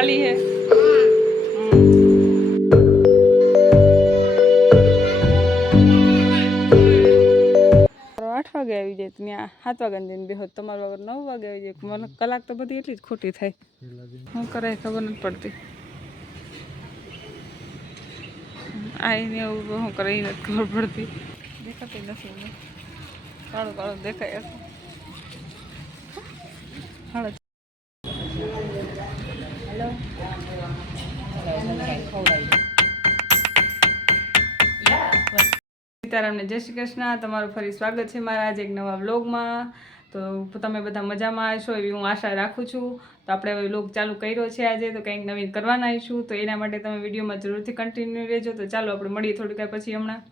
ખાલી હે. આઠ વાગે આવી જાય. ત્યાં સાત વાગ્યા જઈને બેહો. તમારો અગર નવ વાગે આવી જાય. મને કલાક તો બધી એટલી જ ખોટી થાય. શું કરે ખબર નથી પડતી. આવીને એવું શું કરે એ નથી ખબર પડતી. દેખાતી નથી કાળું કાળું દેખાય હશે. સીતારામને જય શ્રી કૃષ્ણ. તમારું ફરી સ્વાગત છે મારા આજે એક નવા વ્લોગમાં. તો તમે બધા મજામાં હશો એવી હું આશા રાખું છું. તો આપણે હવે વ્લોગ ચાલુ કર્યો છે આજે, તો કંઈક નવીન કરવાના આવીશું. તો એના માટે તમે વિડીયોમાં જરૂરથી કન્ટિન્યુ રહેજો. તો ચાલો આપણે મળીએ થોડીક પછી હમણાં.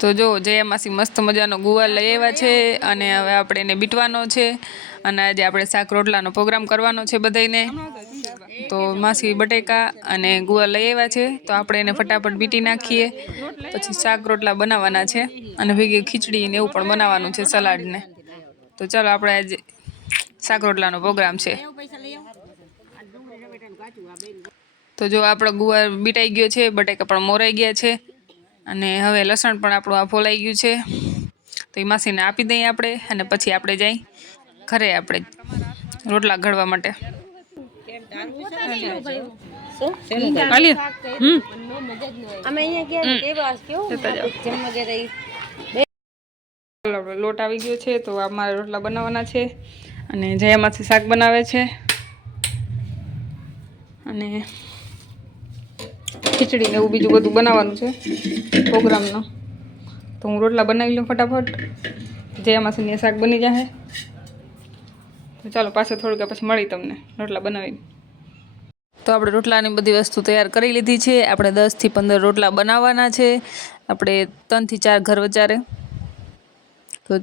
તો જો જયા માસી મસ્ત મજાનો ગુવાર લઈ આવ્યા છે અને હવે આપણે એને બીટવાનો છે. અને આજે આપણે શાક રોટલાનો પ્રોગ્રામ કરવાનો છે બધાને તો માસી બટેકા અને ગુવા લઈ આવ્યા છે. તો આપણે એને ફટાફટ બીટી નાખીએ. પછી શાક રોટલા બનાવવાના છે અને ભેગી ખીચડી ને એવું પણ બનાવવાનું છે સલાડને. તો ચાલો આપણે આજે શાક રોટલાનો પ્રોગ્રામ છે. તો જો આપણો ગુવાર બીટાઈ ગયો છે, બટેકા પણ મોરાઈ ગયા છે અને હવે લસણ પણ આપણું આ ફોલાઈ ગયું છે. તો એ માસીને આપી દઈએ આપણે અને પછી આપણે જઈ ઘરે આપણે રોટલા ઘડવા માટે. લોટ આવી ગયો છે તો અમારે રોટલા બનાવવાના છે અને જયામાંથી શાક બનાવે છે. અને ખીચડી ને એવું બીજું બધું બનાવવાનું છે પ્રોગ્રામનો. તો હું રોટલા બનાવી લઉં ફટાફટ. જયામાંથી ને શાક બની જશે તો ચાલો પાછળ થોડીક પછી મળી તમને રોટલા બનાવીને. તો આપણે રોટલાની બધી વસ્તુ તૈયાર કરી લીધી છે. આપણે દસથી પંદર રોટલા બનાવવાના છે. આપણે ત્રણથી ચાર ઘર વચારે. તો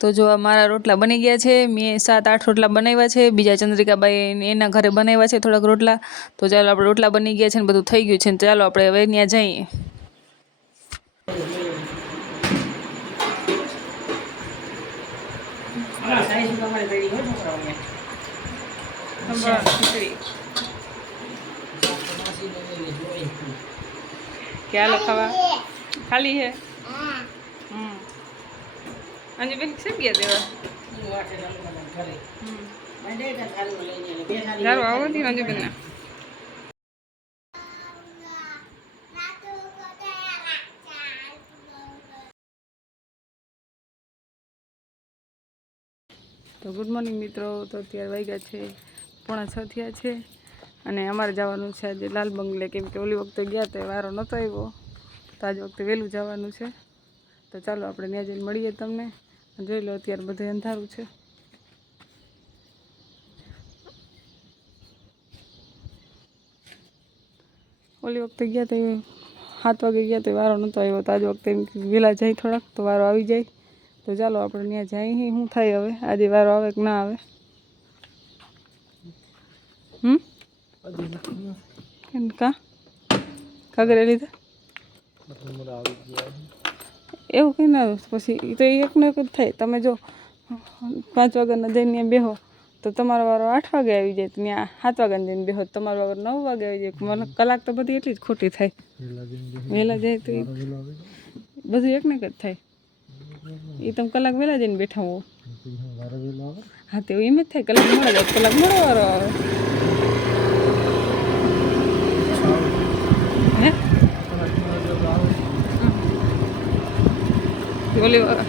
તો જો મારા રોટલા બની ગયા છે, મેં સાત આઠ રોટલા બનાવ્યા છે. બીજા ચંદ્રિકાબાઈ એના ઘરે બનાવ્યા છે થોડાક રોટલા. તો ચાલો આપણે રોટલા બની ગયા છે ને બધું થઈ ગયું છે ને ચાલો આપણે હવે ત્યાં જઈએ. क्या लखावा खाली है हम्म अंजू बेन सब गया देवा दारू आओ थी अंजू बेन ना તો ગુડ મોર્નિંગ મિત્રો તો અત્યારે વાગ્યા છે પોણા છ થયા છે. અને અમારે જવાનું છે આજે લાલ બંગલે. કેમ કે ઓલી વખતે ગયા તો વારો નહોતો આવ્યો. તો આજ વખતે વહેલું જવાનું છે. તો ચાલો આપણે ત્યાં જઈને મળીએ તમને. જોઈ લો અત્યારે બધે અંધારું છે. ઓલી વખતે ગયા તો સાત વાગે ગયા તો વારો નહોતો આવ્યો. તો આજ વખતે વહેલા જાય થોડાક તો વારો આવી જાય. તો ચાલો આપણે ત્યાં જઈએ. શું થાય હવે? આજે વારો આવે કે ના આવે? હમ કેમ કા કાગરે લીધા એવું કંઈ ના પછી તો એક ને એક જ થાય તમે જો પાંચ વાગ્યાના જઈને ત્યાં બેહો તો તમારો વારો આઠ વાગે આવી જાય ત્યાં સાત વાગ્યા જઈને બેહો તમારો વારો નવ વાગે આવી જાય મને કલાક તો બધી એટલી જ ખોટી થાય વહેલા જાય તો બધું એક ને એક જ થાય એ તમે કલાક વહેલા જઈને બેઠા હો હા તો એમ જ થાય કલાક મળે કલાક મળો વારો આવે વા-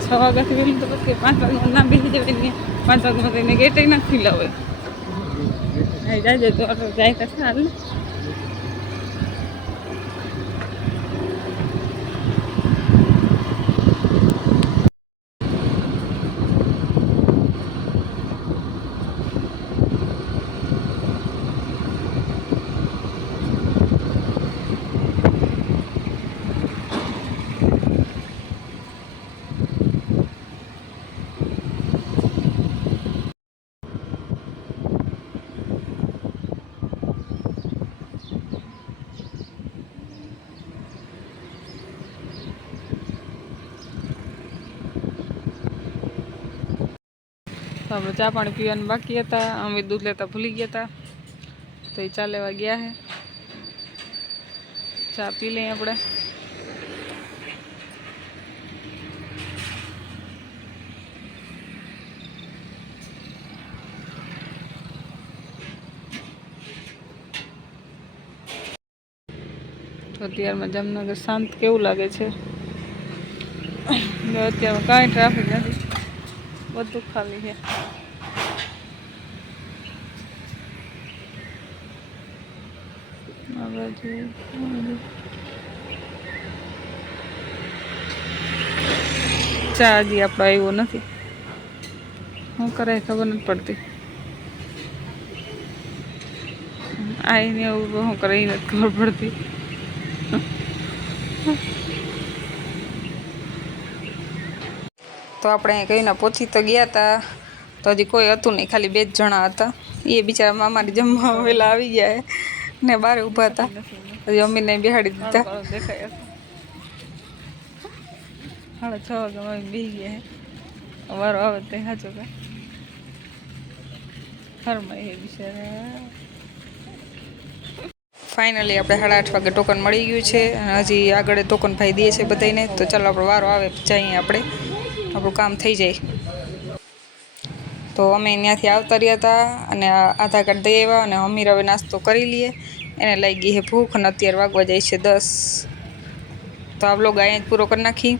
છ વાગ્યાથી વહેલું તો પછી પાંચ વાગ્યા ના બેસી જવાય ને પાંચ વાગ્યામાં એને ગેટે ના હા જાય તો જાય તો હાલ તો ચા પણ પીવાનું બાકી હતા. અમે દૂધ લેતા ભૂલી ગયા હતા. તો એ ચા લેવા ગયા હે. ચા પી લઈએ આપણે. અત્યારમાં જામનગર શાંત કેવું લાગે છે? અત્યારમાં કાંઈ ટ્રાફિક નથી. બધું ખાલી છે આ બાજુ ચા હજી આપણો આવ્યો નથી શું કરે ખબર નથી પડતી આવીને એવું શું કરે નથી ખબર પડતી તો આપણે કહીને પહોંચી તો ગયા હતા તો હજી કોઈ હતું નહીં ખાલી બે જ જણા હતા. એ બિચારા મામાને જમવા વહેલા આવી ગયા ને બહાર ઊભા હતા હજી અમીને બિહાડી દીધા. સાડા છ વાગે અમે બી ગયા. વારો આવે તે સાચો કે. ફરમાય એ બિચારા. ફાઇનલી આપણે સાડા આઠ વાગે ટોકન મળી ગયું છે. અને હજી આગળ ટોકન ભાઈ દે છે બધાને તો ચાલો આપણો વારો આવે જઈએ આપણે. આપણું કામ થઈ જાય. તો અમે ત્યાંથી આવતા રહ્યા હતા અને આધાર કાર્ડ દઈ આવ્યા અને અમીર હવે નાસ્તો કરી લઈએ. એને લઈ ગઈ હે ભૂખ અને અત્યારે વાગવા જાય છે દસ. તો આ બ્લોગ અહીંયા જ પૂરો કરી નાખી.